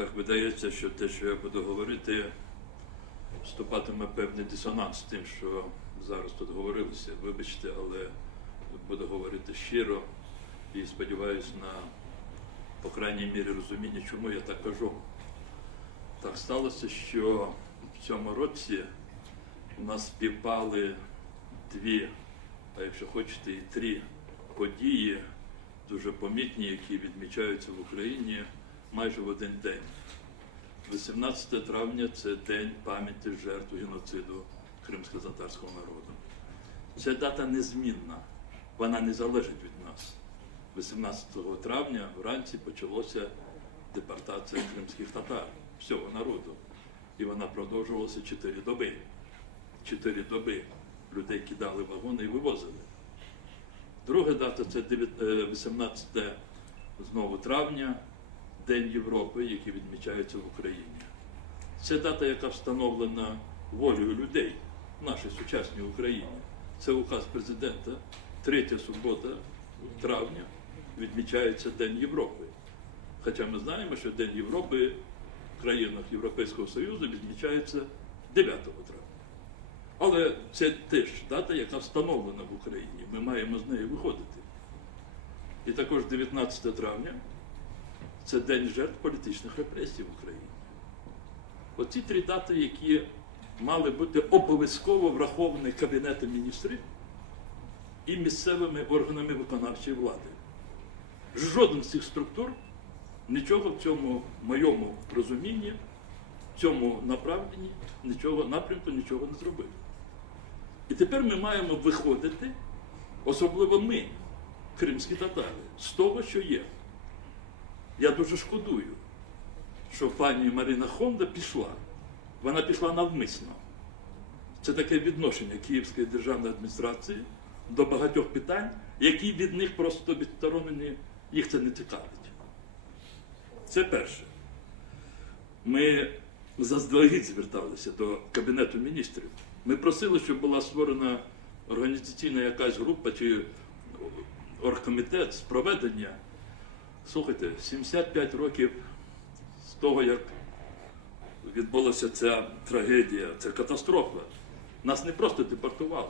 Так видається, що те, що я буду говорити, вступатиме певний дисонанс з тим, що зараз тут говорилося. Вибачте, але буду говорити щиро і сподіваюся на, по крайній мірі, розуміння, чому я так кажу. Так сталося, що в цьому році у нас співпали дві, а якщо хочете, і три події, дуже помітні, які відмічаються в Україні майже в один день. 18 травня – це День пам'яті жертв геноциду кримськотатарського народу. Ця дата незмінна, вона не залежить від нас. 18 травня вранці почалася депортація кримських татар, всього народу. І вона продовжувалася 4 доби. 4 доби людей кидали в вагони і вивозили. Друга дата – це 18 знову травня, День Європи, який відмічається в Україні. Це дата, яка встановлена волею людей в нашій сучасній Україні. Це указ президента. 3 субота травня відмічається День Європи. Хоча ми знаємо, що День Європи в країнах Європейського Союзу відмічається 9 травня. Але це теж дата, яка встановлена в Україні. Ми маємо з нею виходити. І також 19 травня – це День жертв політичних репресій в Україні. Оці 3 дати, які мали бути обов'язково враховані Кабінетом міністрів і місцевими органами виконавчої влади. Жоден з цих структур нічого в цьому моєму розумінні, в цьому направленні, напрямку нічого не зробив. І тепер ми маємо виходити, особливо ми, кримські татари, з того, що є. Я дуже шкодую, що пані Марина Хонда пішла. Вона пішла навмисно. Це таке відношення Київської державної адміністрації до багатьох питань, які від них просто відсторонені, їх це не цікавить. Це перше. Ми заздалегідь зверталися до Кабінету міністрів. Ми просили, щоб була створена організаційна якась група чи оргкомітет з проведення. Слухайте, 75 років з того, як відбулася ця трагедія, ця катастрофа, нас не просто депортували.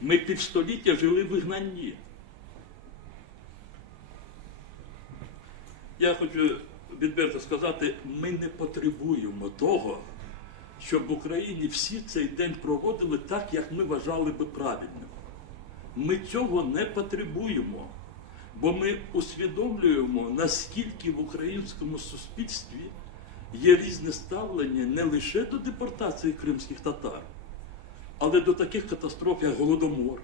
Ми півстоліття жили в вигнанні. Я хочу відверто сказати, ми не потребуємо того, щоб в Україні всі цей день проводили так, як ми вважали би правильним. Ми цього не потребуємо, бо ми усвідомлюємо, наскільки в українському суспільстві є різне ставлення не лише до депортації кримських татар, але до таких катастроф, як Голодомор,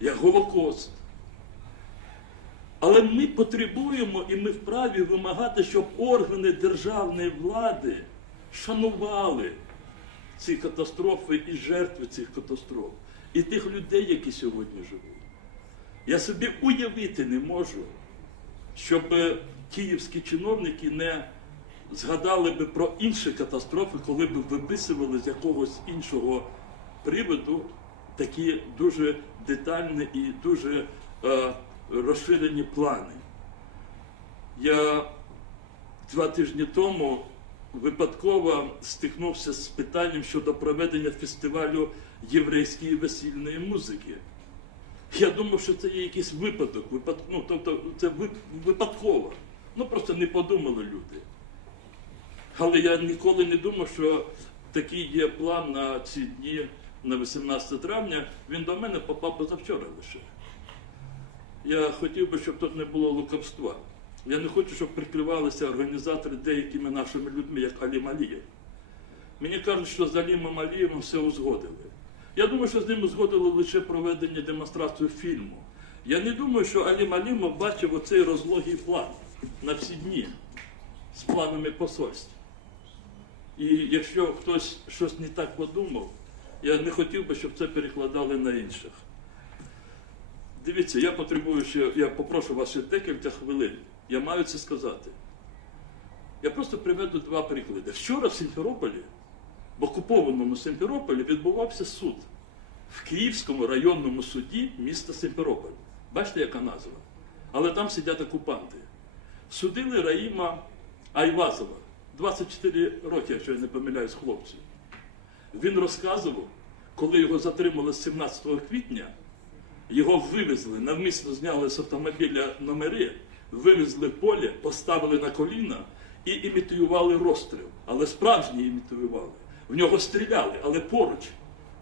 як Голокост. Але ми потребуємо і ми вправі вимагати, щоб органи державної влади шанували ці катастрофи і жертви цих катастроф, і тих людей, які сьогодні живуть. Я собі уявити не можу, щоб київські чиновники не згадали би про інші катастрофи, коли б виписували з якогось іншого приводу такі дуже детальні і дуже розширені плани. Я 2 тижні тому випадково стикнувся з питанням щодо проведення фестивалю єврейської весільної музики. Я думав, що це є якийсь випадок, тобто це випадково. Просто не подумали люди. Але я ніколи не думав, що такий є план на ці дні, на 18 травня, він до мене попав позавчора лише. Я хотів би, щоб тут не було лукавства. Я не хочу, щоб прикривалися організатори деякими нашими людьми, як Алім Алієв. Мені кажуть, що з Алімом Алієвим все узгодили. Я думаю, що з ним узгодили лише проведення демонстрації фільму. Я не думаю, що Алім Алімов бачив оцей розлогий план на всі дні з планами посольств. І якщо хтось щось не так подумав, я не хотів би, щоб це перекладали на інших. Дивіться, я попрошу вас ще декілька хвилин. Я маю це сказати. Я просто приведу 2 приклади. Вчора в Сімферополі, в окупованому Сімферополі, відбувався суд. В Київському районному суді міста Сімферополь. Бачите, яка назва? Але там сидять окупанти. Судили Раїма Айвазова, 24 роки, якщо я не помиляюсь, хлопцю. Він розказував, коли його затримали 17 квітня, його вивезли, навмисно зняли з автомобіля номери, вивезли в поле, поставили на коліна і імітували розстріл. Але справжні імітували. В нього стріляли, але поруч.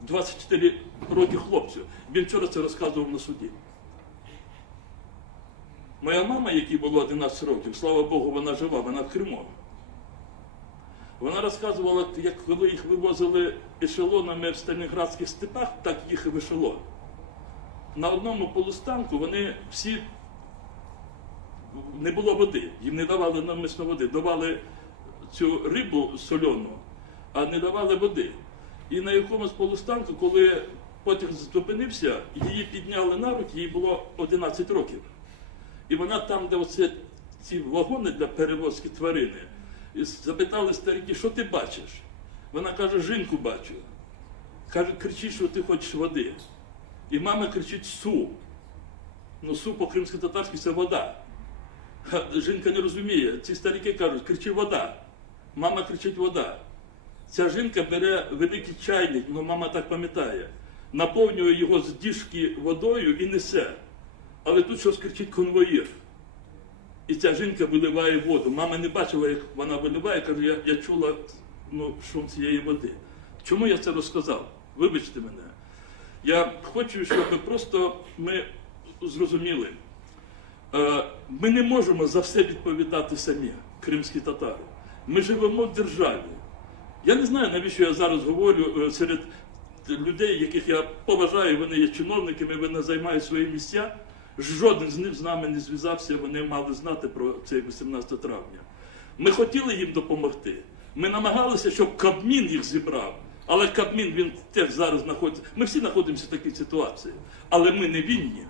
24 роки хлопцю. Він вчора це розказував на суді. Моя мама, якій було 11 років, слава Богу, вона жива, вона в Криму. Вона розказувала, як коли їх вивозили ешелонами в Сталінградських степах, так їх і в ешелон. На одному полустанку вони всі, не було води, їм не давали навмисно води, давали цю рибу солену, а не давали води. І на якомусь полустанку, коли потяг зупинився, її підняли на руки, їй було 11 років. І вона там, де оце, ці вагони для перевозки тварини, і запитали старики, що ти бачиш? Вона каже, жінку бачу. Каже, кричить, що ти хочеш води. І мама кричить су. Ну, су по-кримсько-татарськи це вода. Жінка не розуміє. Ці старики кажуть, кричи вода. Мама кричить вода. Ця жінка бере великий чайник, ну мама так пам'ятає, наповнює його з діжки водою і несе. Але тут щось кричить конвоїр. І ця жінка виливає воду. Мама не бачила, як вона виливає, каже, я чула шум цієї води. Чому я це розказав? Вибачте мене. Я хочу, щоб просто ми зрозуміли. Ми не можемо за все відповідати самі, кримські татари. Ми живемо в державі. Я не знаю, навіщо я зараз говорю серед людей, яких я поважаю, вони є чиновниками, вони займають свої місця. Жоден з них з нами не зв'язався, вони мали знати про цей 18 травня. Ми хотіли їм допомогти. Ми намагалися, щоб Кабмін їх зібрав. Але Кабмін, він теж зараз знаходиться. Ми всі знаходимося в такій ситуації. Але ми не винні.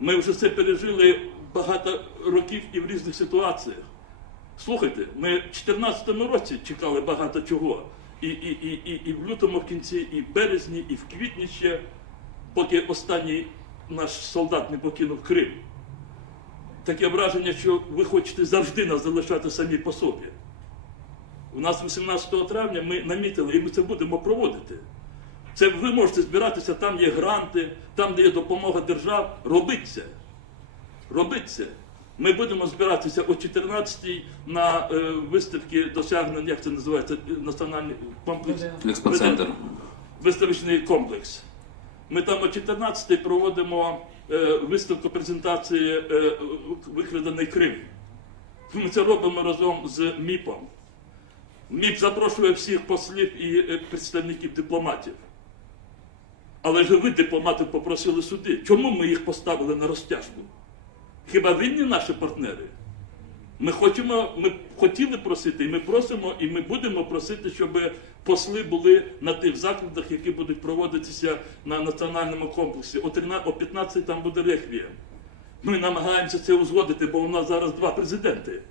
Ми вже це пережили багато років і в різних ситуаціях. Слухайте, ми в 2014 році чекали багато чого. І в лютому в кінці, і в березні, і в квітні ще, поки останній наш солдат не покинув Крим. Таке враження, що ви хочете завжди нас залишати самі по собі. У нас 18 травня ми намітили, і ми це будемо проводити. Це ви можете збиратися, там є гранти, там, де є допомога держав. Робіть це. Робіть це. Ми будемо збиратися о 14-й на виставці досягнень, як це називається, національний комплекс. Експоцентр. Виставочний комплекс. Ми там о 14-й проводимо виставку презентації «Викрадений Крим». Ми це робимо разом з МІПом. МІП запрошує всіх послів і представників дипломатів. Але ж ви, дипломатів, попросили сюди. Чому ми їх поставили на розтяжку? Хіба винні наші партнери? Ми хотіли просити, і ми просимо, і ми будемо просити, щоб посли були на тих закладах, які будуть проводитися на національному комплексі. О 15 там буде реквієм. Ми намагаємося це узгодити, бо у нас зараз два президенти.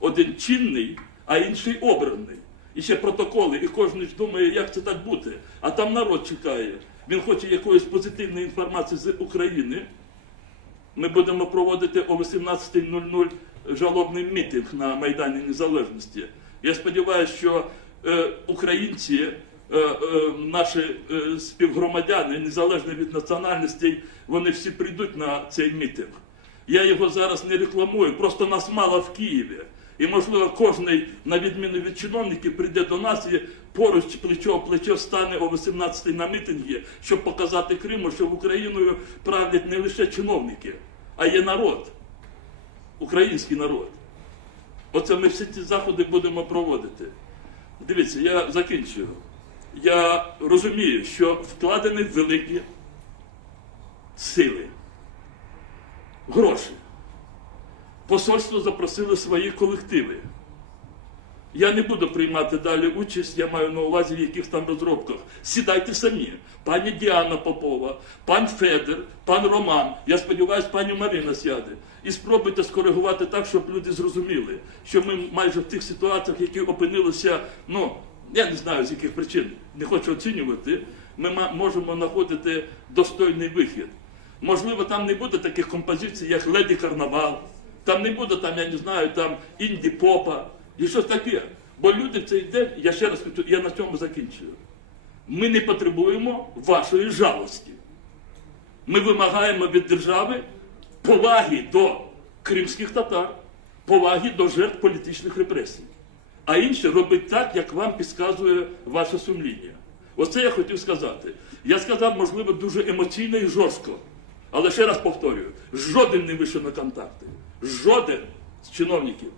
Один чинний, а інший обраний. І ще протоколи, і кожен думає, як це так бути. А там народ чекає. Він хоче якоїсь позитивної інформації з України. Ми будемо проводити о 18:00 жалобний мітинг на Майдані Незалежності. Я сподіваюся, що українці, наші співгромадяни, незалежно від національностей, вони всі прийдуть на цей мітинг. Я його зараз не рекламую, просто нас мало в Києві. І, можливо, кожен, на відміну від чиновників, прийде до нас і поруч, плечо в плечо, стане о 18-й на мітингі, щоб показати Криму, що в Україною правлять не лише чиновники, а є народ, український народ. Оце ми всі ці заходи будемо проводити. Дивіться, я закінчую. Я розумію, що вкладені великі сили, гроші. Посольство запросили свої колективи. Я не буду приймати далі участь, я маю на увазі, в яких там розробках. Сідайте самі. Пані Діана Попова, пан Федір, пан Роман, я сподіваюся, пані Марина сяде. І спробуйте скоригувати так, щоб люди зрозуміли, що ми майже в тих ситуаціях, які опинилися, я не знаю з яких причин, не хочу оцінювати, ми можемо знаходити достойний вихід. Можливо, там не буде таких композицій, як «Леді Карнавал», там не буде, я не знаю, інді-попа і щось таке. Бо люди в цей день, я ще раз хочу, я на цьому закінчую. Ми не потребуємо вашої жалості. Ми вимагаємо від держави поваги до кримських татар, поваги до жертв політичних репресій. А інше робить так, як вам підказує ваше сумління. Оце я хотів сказати. Я сказав, можливо, дуже емоційно і жорстко. Але ще раз повторюю, жоден не вийшов на контакти. Жоден з чиновників.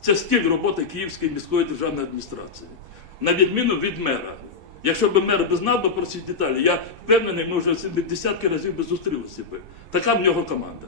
Це стиль роботи Київської міської державної адміністрації. На відміну від мера. Якщо б мер знав би про ці деталі, я впевнений, ми вже десятки разів би зустрілися. Така в нього команда.